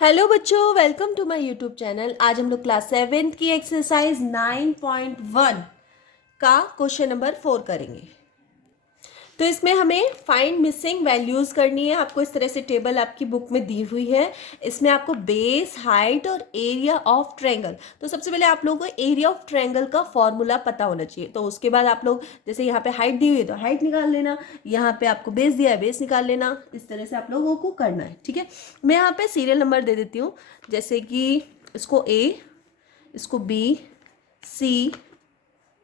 Hello बच्चों, welcome to my YouTube channel. आज हम लोग क्लास 7th की एक्सरसाइज 9.1 का क्वेश्चन नंबर 4 करेंगे। तो इसमें हमें फाइंड मिसिंग वैल्यूज़ करनी है। आपको इस तरह से टेबल आपकी बुक में दी हुई है। इसमें आपको बेस, हाइट और एरिया ऑफ ट्रायंगल। तो सबसे पहले आप लोगों को एरिया ऑफ ट्रायंगल का फॉर्मूला पता होना चाहिए। तो उसके बाद आप लोग जैसे यहाँ पे हाइट दी हुई है तो हाइट निकाल लेना, यहाँ पे आपको बेस दिया है बेस निकाल लेना। इस तरह से आप लोगों को करना है, ठीक है। मैं यहाँ पे सीरियल नंबर दे देती हूँ, जैसे कि इसको ए, इसको बी, सी,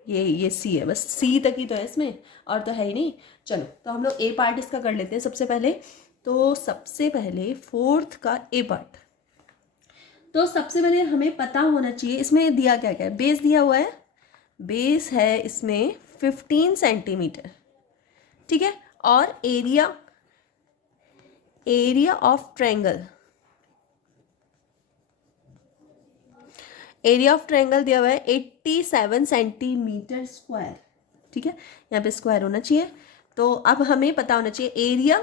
ये सी है, बस सी तक ही तो है इसमें, और तो है ही नहीं। चलो तो हम लोग ए पार्ट इसका कर लेते हैं सबसे पहले। तो सबसे पहले फोर्थ का ए पार्ट। तो सबसे पहले हमें पता होना चाहिए इसमें दिया क्या क्या है। बेस दिया हुआ है, बेस है इसमें 15 सेंटीमीटर, ठीक है। और area, area of triangle, area of triangle दिया हुआ है 87 सेंटीमीटर स्क्वायर, ठीक है। यहाँ पे स्क्वायर होना चाहिए। तो अब हमें पता होना चाहिए एरिया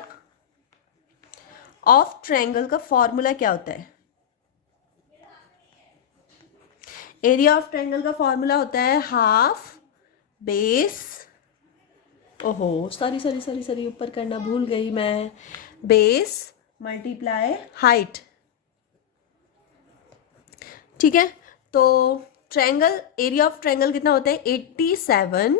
ऑफ ट्रायंगल का फॉर्मूला क्या होता है। एरिया ऑफ ट्रायंगल का फॉर्मूला होता है हाफ बेस, ओहो सॉरी सॉरी सॉरी सॉरी ऊपर करना भूल गई मैं, बेस मल्टीप्लाई हाइट, ठीक है। तो ट्रायंगल, एरिया ऑफ ट्रायंगल कितना होता है 87,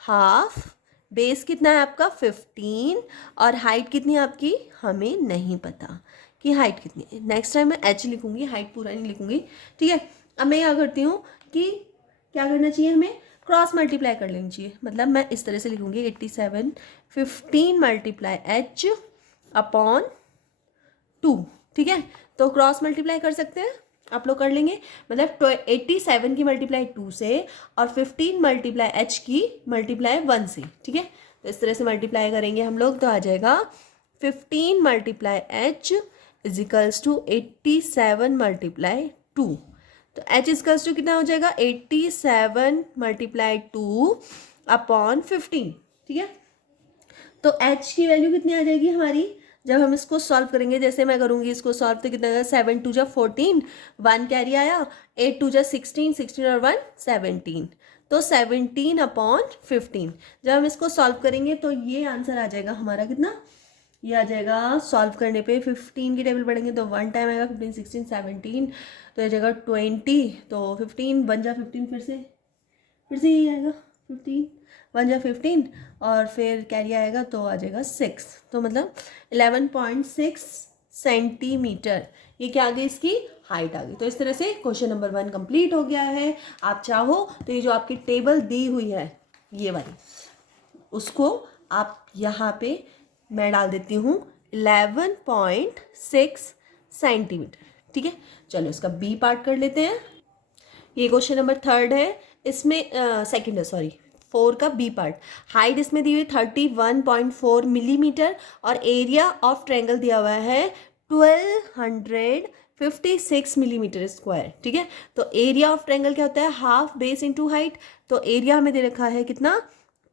हाफ बेस कितना है आपका 15 और हाइट कितनी है आपकी हमें नहीं पता कि हाइट कितनी है। नेक्स्ट टाइम मैं एच लिखूंगी, हाइट पूरा नहीं लिखूंगी, ठीक है। अब मैं क्या करती हूँ कि क्या करना चाहिए, हमें क्रॉस मल्टीप्लाई कर लेनी चाहिए। मतलब मैं इस तरह से लिखूंगी 87 15 मल्टीप्लाई एच अपॉन 2, ठीक है। तो क्रॉस मल्टीप्लाई कर सकते हैं, आप लोग कर लेंगे। मतलब 87 की मल्टीप्लाई 2 से और 15 मल्टीप्लाई एच की मल्टीप्लाई 1 से, ठीक है। तो इस तरह से मल्टीप्लाई करेंगे हम लोग तो आ जाएगा 15 multiply h equals to 87 multiply 2। तो एच इजिकल्स टू कितना हो जाएगा 87 मल्टीप्लाई 2 अपॉन 15, ठीक है। तो एच की वैल्यू कितनी आ जाएगी हमारी जब हम इसको सॉल्व करेंगे। जैसे मैं करूँगी इसको सॉल्व तो कितना आएगा 7 2 जा 14, 1 कैरी आया, 8 2 जा 16, 16 और 1 17, तो 17 अपॉन 15। जब हम इसको सॉल्व करेंगे तो ये आंसर आ जाएगा हमारा कितना, ये आ जाएगा सॉल्व करने पे 15 की टेबल पढ़ेंगे तो 1 टाइम आएगा 15 16 17, तो आ जाएगा 20, तो 15 1 जा 15, फिर से यही आएगा 15 1 जा 15 और फिर कैरी आएगा तो आ जाएगा 6, तो मतलब 11.6 सेंटीमीटर ये क्या आ गई इसकी हाइट आ गई। तो इस तरह से क्वेश्चन नंबर 1 कंप्लीट हो गया है। आप चाहो तो ये जो आपकी टेबल दी हुई है ये वाली, उसको आप यहाँ पे मैं डाल देती हूँ 11.6 सेंटीमीटर, ठीक है। चलो इसका बी पार्ट कर लेते हैं। ये क्वेश्चन नंबर 3 है, इसमें सेकंड है सॉरी, 4 का बी पार्ट। हाइट इसमें दी हुई 31.4 मिलीमीटर और एरिया ऑफ ट्रायंगल दिया हुआ है 1256 मिलीमीटर स्क्वायर, ठीक है। तो एरिया ऑफ ट्रायंगल क्या होता है हाफ बेस इंटू हाइट। तो एरिया हमें दे रखा है कितना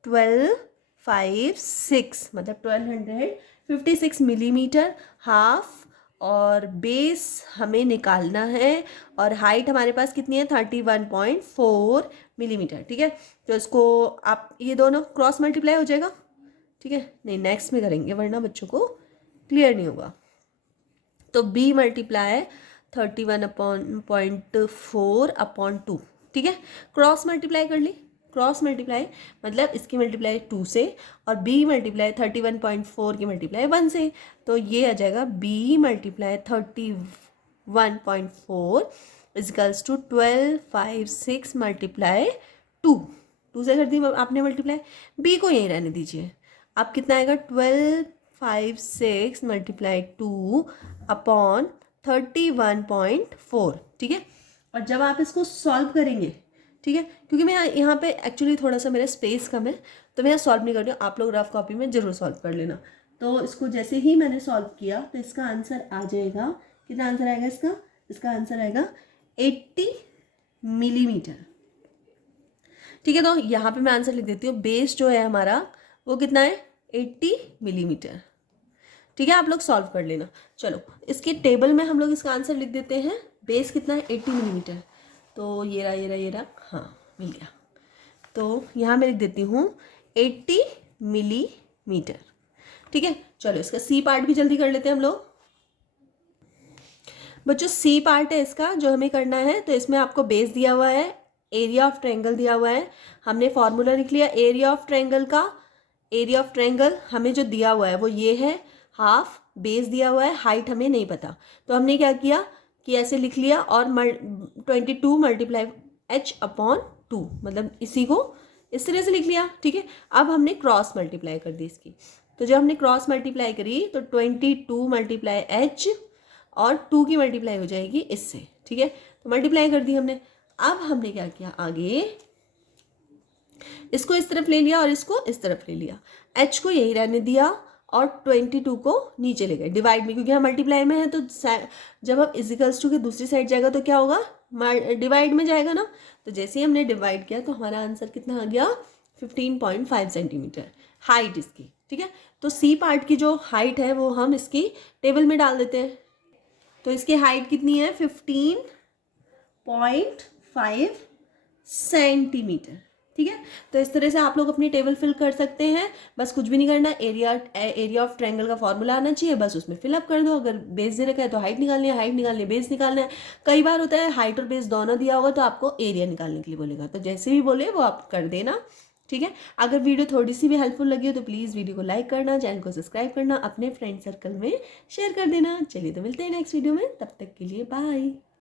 1256, मतलब 1256 मिलीमीटर हाफ, और बेस हमें निकालना है और हाइट हमारे पास कितनी है 31.4 मिलीमीटर, ठीक है। तो इसको आप ये दोनों क्रॉस मल्टीप्लाई हो जाएगा, ठीक है। नहीं नेक्स्ट में करेंगे वरना बच्चों को क्लियर नहीं होगा। तो बी मल्टीप्लाई 31.4 अपॉन 2, ठीक है। क्रॉस मल्टीप्लाई कर ली, क्रॉस मल्टीप्लाई मतलब इसकी मल्टीप्लाई 2 से और बी मल्टीप्लाई 31.4 की मल्टीप्लाई 1 से, तो ये आ जाएगा b multiply 31.4 equals to 1256 multiply 2 से कर दी आपने मल्टीप्लाई। बी को यहीं रहने दीजिए, आप कितना आएगा 1256 मल्टीप्लाई 2 अपॉन 31.4, ठीक है। और जब आप इसको सॉल्व करेंगे, ठीक है, क्योंकि मैं यहाँ पे एक्चुअली थोड़ा सा मेरा स्पेस कम है तो मैं यहाँ सॉल्व नहीं कर रही हूँ, आप लोग रफ कॉपी में जरूर सॉल्व कर लेना। तो इसको जैसे ही मैंने सॉल्व किया तो इसका आंसर आ जाएगा, कितना आंसर आएगा इसका, इसका आंसर आएगा 80 मिलीमीटर, ठीक है। तो यहाँ पे मैं आंसर लिख देती हूँ, बेस जो है हमारा वो कितना है 80 मिलीमीटर, ठीक है, आप लोग सॉल्व कर लेना। चलो इसके टेबल में हम लोग इसका आंसर लिख देते हैं। बेस कितना है 80 मिलीमीटर, तो ये रहा ये रहा ये रहा, हाँ मिल गया। तो यहाँ मैं लिख देती हूँ 80 मिलीमीटर। ठीक है, चलो इसका सी पार्ट भी जल्दी कर लेते हैं हम लोग। बच्चों सी पार्ट है इसका जो हमें करना है, तो इसमें आपको बेस दिया हुआ है, एरिया ऑफ ट्रायंगल दिया हुआ है, हमने फॉर्मूला लिख लिया एरिया ऑफ ट्रायंगल का। एरिया ऑफ ट्रायंगल हमें जो दिया हुआ है वो ये है हाफ, बेस दिया हुआ है, हाइट हमें नहीं पता, तो हमने क्या किया कि ऐसे लिख लिया और 22 मल्टीप्लाई h/2, मतलब इसी को इस तरह से लिख लिया। ठीक है, अब हमने क्रॉस मल्टीप्लाई कर दी इसकी, तो जब हमने क्रॉस मल्टीप्लाई करी तो 22 मल्टीप्लाई h और 2 की मल्टीप्लाई हो जाएगी इससे। ठीक है, तो मल्टीप्लाई कर दी हमने। अब हमने क्या किया आगे, इसको इस तरफ ले लिया और इसको इस तरफ ले लिया, h को यही रहने दिया और 22 को नीचे ले गए डिवाइड में, क्योंकि हम मल्टीप्लाई में है तो जब हम इजिकल्स टू के दूसरी साइड जाएगा तो क्या होगा, डिवाइड में जाएगा ना। तो जैसे ही हमने डिवाइड किया तो हमारा आंसर कितना आ गया 15.5 सेंटीमीटर हाइट इसकी। ठीक है, तो सी पार्ट की जो हाइट है वो हम इसकी टेबल में डाल देते हैं। तो इसकी हाइट कितनी है 15.5 सेंटीमीटर। ठीक है, तो इस तरह से आप लोग अपनी टेबल फिल कर सकते हैं। बस कुछ भी नहीं करना, एरिया ऑफ ट्रायंगल का फॉर्मूला आना चाहिए, बस उसमें फिलअप कर दो। अगर बेस दे रखा है तो हाइट निकालनी है, हाइट निकालनी है बेस निकालना है। कई बार होता है हाइट और बेस दोनों दिया होगा तो आपको एरिया निकालने के लिए बोलेगा, तो जैसे भी बोले वो आप कर देना। ठीक है, अगर वीडियो थोड़ी सी भी हेल्पफुल लगी हो तो प्लीज़ वीडियो को लाइक करना, चैनल को सब्सक्राइब करना, अपने फ्रेंड सर्कल में शेयर कर देना। चलिए तो मिलते हैं नेक्स्ट वीडियो में, तब तक के लिए बाय।